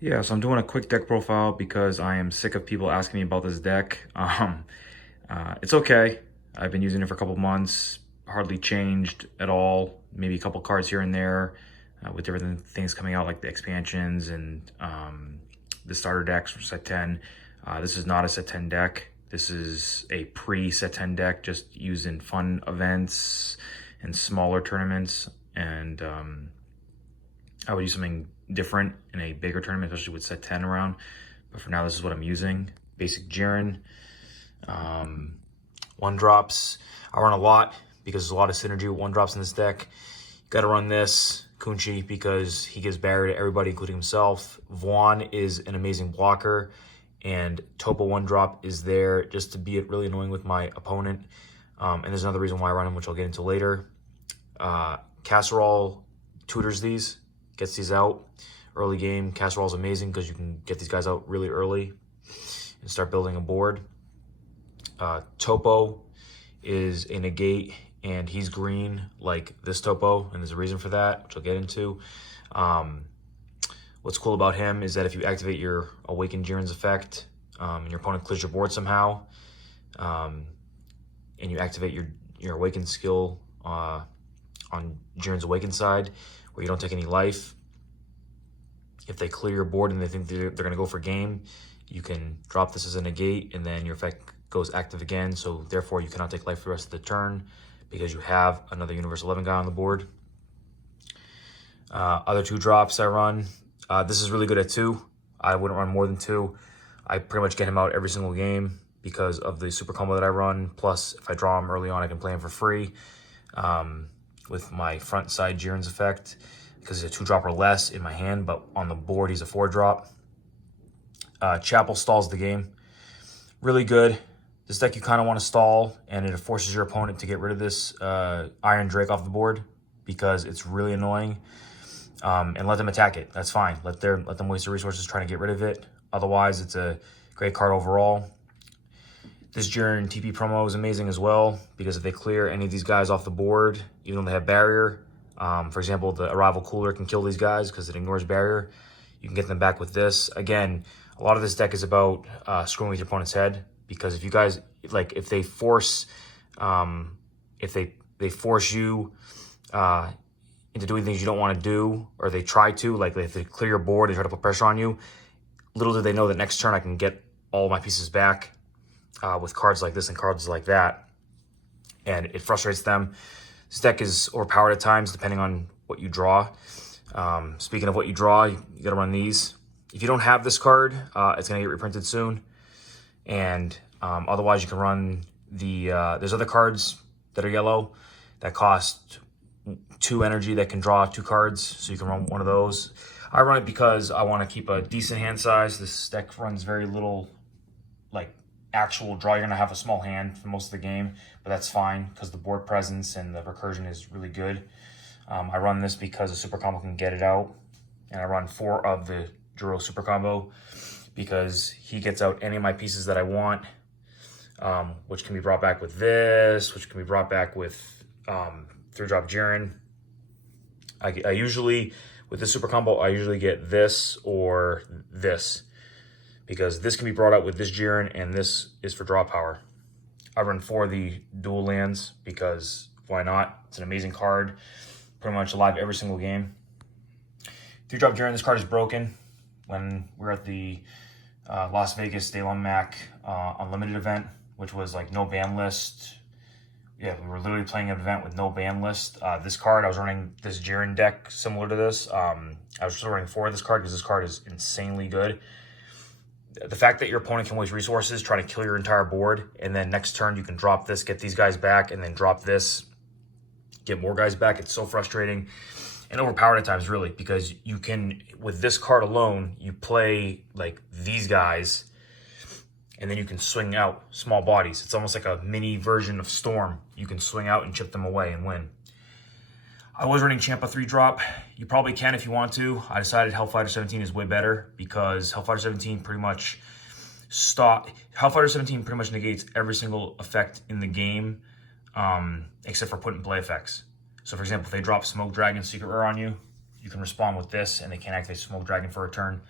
Yeah, so I'm doing a quick deck profile because I am sick of people asking me about this deck. It's okay. I've been using it for a couple months, hardly changed at all. Maybe a couple cards here and there with different things coming out like the expansions and the starter decks for set 10. This is not a set 10 deck. This is a pre-set 10 deck just used in fun events and smaller tournaments. And I would use something different in a bigger tournament, especially with set 10 around. But for now, this is what I'm using. Basic Jiren. One drops. I run a lot because there's a lot of synergy with one drops in this deck. You gotta run this. Kunchi because he gives barrier to everybody, including himself. Vaughn is an amazing blocker. And Topo one drop is there just to be really annoying with my opponent. And there's another reason why I run him, which I'll get into later. Casserole tutors these, gets these out early game. Casserole is amazing because you can get these guys out really early and start building a board. Topo is a negate and he's green like this Topo, and there's a reason for that, which I'll get into. What's cool about him is that if you activate your Awakened Jiren's effect and your opponent clears your board somehow, and you activate your Awakened skill on Jiren's Awakened side, where you don't take any life, if they clear your board and they think they're going to go for game, you can drop this as a negate, and then your effect goes active again. So therefore, you cannot take life for the rest of the turn because you have another Universe 11 guy on the board. Other two drops I run. This is really good at 2. I wouldn't run more than 2. I pretty much get him out every single game because of the super combo that I run. Plus, if I draw him early on, I can play him for free with my front side Jiren's effect because he's a 2-drop or less in my hand, but on the board, he's a 4-drop. Chapel stalls the game. Really good. This deck you kind of want to stall, and it forces your opponent to get rid of this Iron Drake off the board because it's really annoying. And let them attack it. That's fine. Let them waste their resources trying to get rid of it. Otherwise, it's a great card overall. This Jiren TP promo is amazing as well because if they clear any of these guys off the board, even though they have barrier, for example, the Arrival Cooler can kill these guys because it ignores barrier. You can get them back with this. Again, a lot of this deck is about screwing with your opponent's head because if you guys, like, if they force, if they force you into doing things you don't want to do, or they try to, like if they clear your board and try to put pressure on you, little do they know that next turn I can get all my pieces back with cards like this and cards like that, and it frustrates them. This deck is overpowered at times depending on what you draw. Speaking of what you draw, you got to run these. If you don't have this card, it's going to get reprinted soon, and otherwise you can run the there's other cards that are yellow that cost 2 energy that can draw 2 cards, so you can run one of those. I run it because I want to keep a decent hand size. This deck runs very little, like, actual draw. You're going to have a small hand for most of the game, but that's fine because the board presence and the recursion is really good. I run this because the super combo can get it out, and I run 4 of the Juro super combo because he gets out any of my pieces that I want, which can be brought back with this, which can be brought back with 3-drop Jiren. I usually, with this super combo, I usually get this or this because this can be brought out with this Jiren and this is for draw power. I run 4 of the dual lands because why not? It's an amazing card. Pretty much alive every single game. 3-drop Jiren, this card is broken. When we were at the Las Vegas Day One Mac Unlimited event, which was like no ban list. Yeah, we were literally playing an event with no ban list. This card, I was running this Jiren deck similar to this. I was just running 4 of this card because this card is insanely good. The fact that your opponent can waste resources trying to kill your entire board, and then next turn you can drop this, get these guys back, and then drop this, get more guys back. It's so frustrating and overpowered at times, really, because you can, with this card alone, you play like these guys, and then you can swing out small bodies. It's almost like a mini version of Storm. You can swing out and chip them away and win. I was running Champa 3-drop. You probably can if you want to. I decided Hellfighter 17 is way better because Hellfighter 17 pretty much negates every single effect in the game except for put and play effects. So for example, if they drop Smoke Dragon Secret Rare on you, you can respond with this and they can't activate Smoke Dragon for a turn.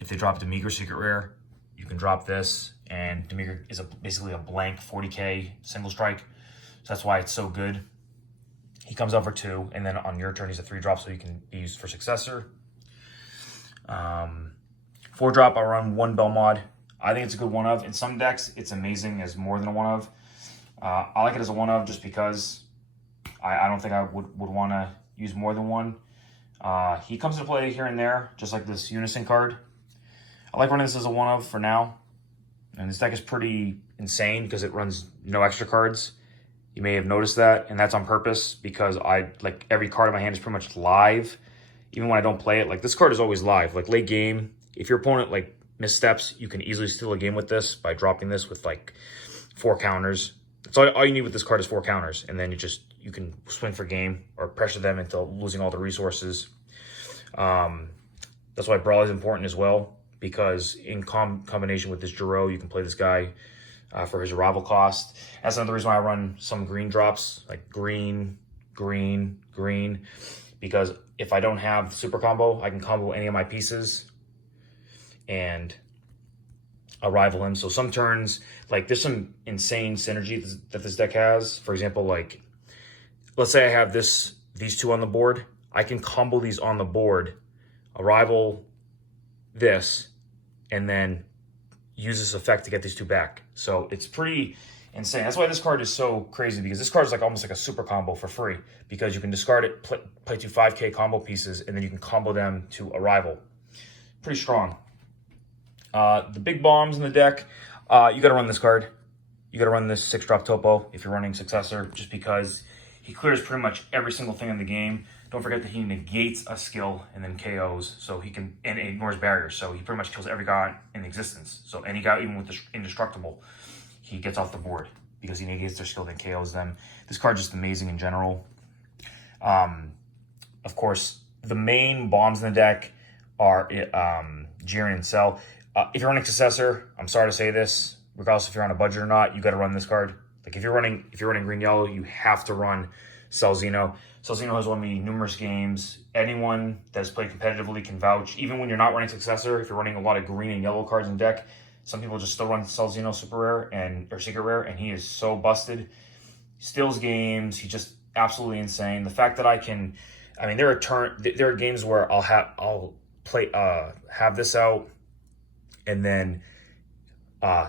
If they drop Demigra Secret Rare, you can drop this, and Demigra is basically a blank 40k single strike. So that's why it's so good. He comes out for 2, and then on your turn, he's a 3-drop, so you can be used for Successor. 4-drop, I run 1 Belmod. I think it's a good 1-of. In some decks, it's amazing as more than a 1-of. I like it as a 1-of just because I don't think I would want to use more than 1. He comes into play here and there, just like this Unison card. I like running this as a 1-of for now. And this deck is pretty insane because it runs no extra cards. You may have noticed that, and that's on purpose because like every card in my hand is pretty much live. Even when I don't play it, like this card is always live. Like late game, if your opponent like missteps, you can easily steal a game with this by dropping this with like 4 counters. That's all you need with this card is 4 counters, and then you can swing for game or pressure them into losing all the resources. That's why Brawl is important as well, because in combination with this Jiro, you can play this guy for his arrival cost. That's another reason why I run some green drops, like green, green, green, because if I don't have the super combo, I can combo any of my pieces and arrival him. So some turns, like there's some insane synergy that this deck has. For example, like let's say I have these 2 on the board. I can combo these on the board, arrival this, and then use this effect to get these 2 back. So it's pretty insane. That's why this card is so crazy, because this card is like almost like a super combo for free, because you can discard it, play 2 5k combo pieces, and then you can combo them to arrival. Pretty strong. The big bombs in the deck, you got to run this card. You got to run this 6-drop topo if you're running Successor, just because he clears pretty much every single thing in the game. Don't forget that he negates a skill and then KOs, so he can, and ignores barriers, so he pretty much kills every god in existence. So any guy, even with the indestructible, he gets off the board because he negates their skill, then KOs them. This card's just amazing in general. Of course, the main bombs in the deck are Jiren and Cell. If you're running Successor, I'm sorry to say this, regardless if you're on a budget or not, you got to run this card. Like if you're running green yellow, you have to run Celzino. Celzino has won me numerous games. Anyone that's played competitively can vouch. Even when you're not running Successor, if you're running a lot of green and yellow cards in deck, some people just still run Celzino super rare or secret rare, and he is so busted. Steals games. He's just absolutely insane. The fact that there are games where I'll have this out, and then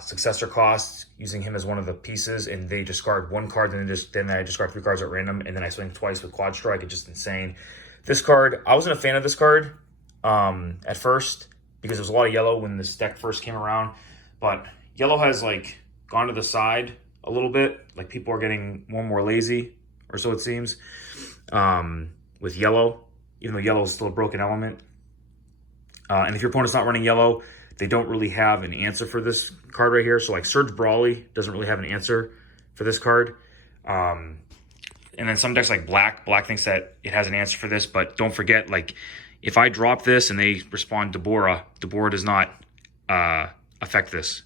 Successor costs using him as one of the pieces, and they discard 1 card, and then I discard 3 cards at random, and then I swing twice with Quad Strike. It's just insane. This card, I wasn't a fan of this card at first, because there was a lot of yellow when this deck first came around, but yellow has like gone to the side a little bit. Like people are getting more and more lazy, or so it seems, with yellow, even though yellow is still a broken element. And if your opponent's not running yellow, they don't really have an answer for this card right here. So like Surge Brawly doesn't really have an answer for this card. And then some decks like Black thinks that it has an answer for this, but don't forget, like if I drop this and they respond Deborah does not affect this.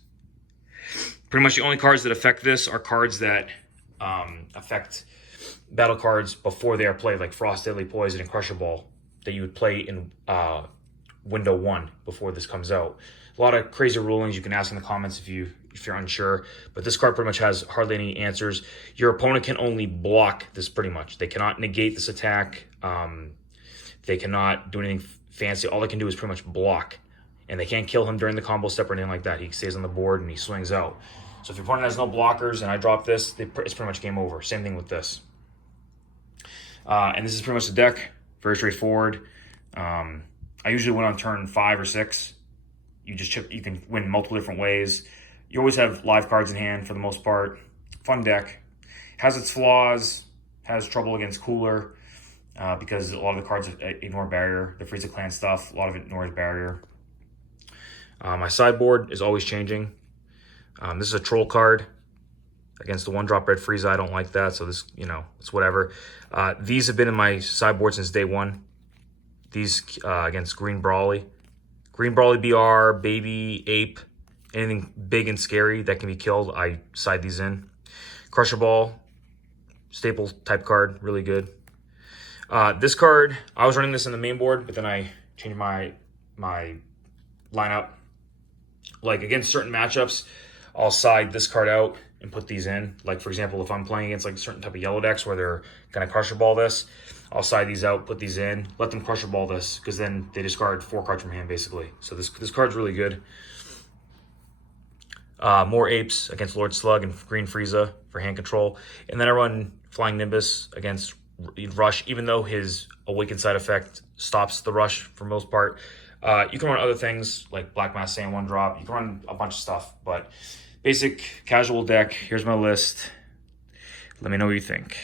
Pretty much the only cards that affect this are cards that affect battle cards before they are played, like Frost, Deadly Poison, and Crusher Ball, that you would play in window 1 before this comes out. A lot of crazy rulings. You can ask in the comments if you're unsure, but this card pretty much has hardly any answers. Your opponent can only block this pretty much. They cannot negate this attack. They cannot do anything fancy. All they can do is pretty much block, and they can't kill him during the combo step or anything like that. He stays on the board and he swings out. So if your opponent has no blockers and I drop this, it's pretty much game over. Same thing with this. And this is pretty much the deck. Very straightforward. I usually win on turn 5 or 6. You just chip. You can win multiple different ways. You always have live cards in hand for the most part. Fun deck. Has its flaws. Has trouble against Cooler because a lot of the cards ignore barrier. The Frieza Clan stuff, a lot of it ignores barrier. My sideboard is always changing. This is a troll card against the 1-drop red Frieza. I don't like that, so this, it's whatever. These have been in my sideboard since day 1. These against Green Brawly. Green Brawly BR, Baby, Ape, anything big and scary that can be killed, I side these in. Crusher Ball, staple type card, really good. This card, I was running this in the main board, but then I changed my my lineup. Like against certain matchups, I'll side this card out and put these in. Like for example, if I'm playing against like a certain type of yellow decks where they're gonna crusher ball this, I'll side these out, put these in, let them crusher ball this, because then they discard 4 cards from hand basically. So this card's really good. More Apes against Lord Slug and Green Frieza for hand control. And then I run Flying Nimbus against Rush, even though his Awakened side effect stops the Rush for most part. You can run other things like Black Mass Sand 1-drop. You can run a bunch of stuff, but basic casual deck. Here's my list. Let me know what you think.